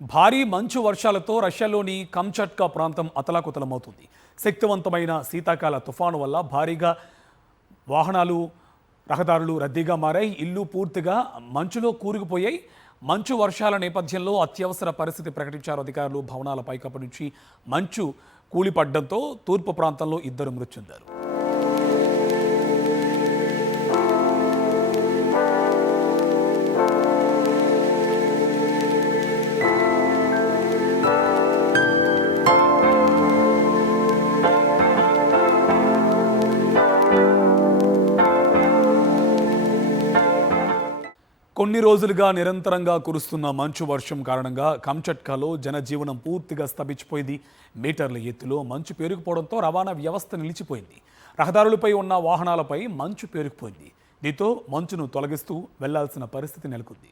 భారీ మంచు వర్షాలతో రష్యాలోని కమ్చట్కా ప్రాంతం అతలాకుతలమవుతుంది. శక్తివంతమైన శీతాకాల తుఫాను వల్ల భారీగా వాహనాలు రహదారులు రద్దీగా మారాయి. ఇల్లు పూర్తిగా మంచులో కూరుకుపోయాయి. మంచు వర్షాల నేపథ్యంలో అత్యవసర పరిస్థితి ప్రకటించారు అధికారులు. భవనాల పైకప్పు నుంచి మంచు కూలిపడ్డంతో తూర్పు ప్రాంతంలో 2 మృతి చెందారు. కొన్ని రోజులుగా నిరంతరంగా కురుస్తున్న మంచు వర్షం కారణంగా కమ్చట్కాలో జనజీవనం పూర్తిగా స్తంభించిపోయింది. మీటర్ల ఎత్తులో మంచు పేరుకుపోవడంతో రవాణా వ్యవస్థ నిలిచిపోయింది. రహదారులపై ఉన్న వాహనాలపై మంచు పేరుకుపోయింది. దీంతో మంచును తొలగిస్తూ వెళ్లాల్సిన పరిస్థితి నెలకొంది.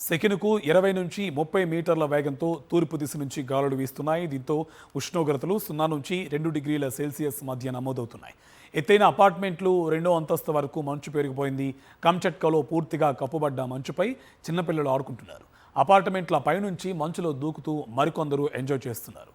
సెకనుకు 20 నుంచి 30 మీటర్ల వేగంతో తూర్పు దిశ నుంచి గాలులు వీస్తున్నాయి. దీంతో ఉష్ణోగ్రతలు 0 నుంచి 2 డిగ్రీల సెల్సియస్ మధ్య నమోదవుతున్నాయి. ఎత్తైన అపార్ట్మెంట్లు 2వ అంతస్తు వరకు మంచు పెరిగిపోయింది. కమ్చట్కాలో పూర్తిగా కప్పుబడ్డ మంచుపై చిన్నపిల్లలు ఆడుకుంటున్నారు. అపార్ట్మెంట్ల పైనుంచి మంచులో దూకుతూ మరికొందరు ఎంజాయ్ చేస్తున్నారు.